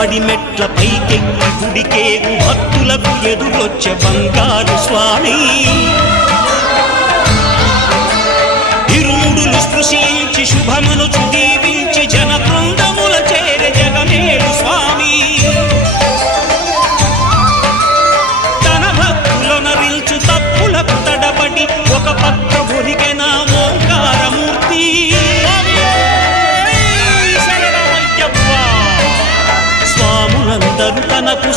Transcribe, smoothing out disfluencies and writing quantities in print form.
పడిమెట్ల పైకెక్కి గుడికేగు భక్తులకు ఎదురొచ్చే బంగారు స్వామి. ఇరుముడులు స్పృశించి శుభమును దీవించి జన బృందముల చేరే జగమేలు స్వామి. తన భక్తులొనరిల్చు తప్పులకు తడబడి ఒక పక్క ఒరిగెన ఓంకారమూర్తి. స్వాములందరూ తనకు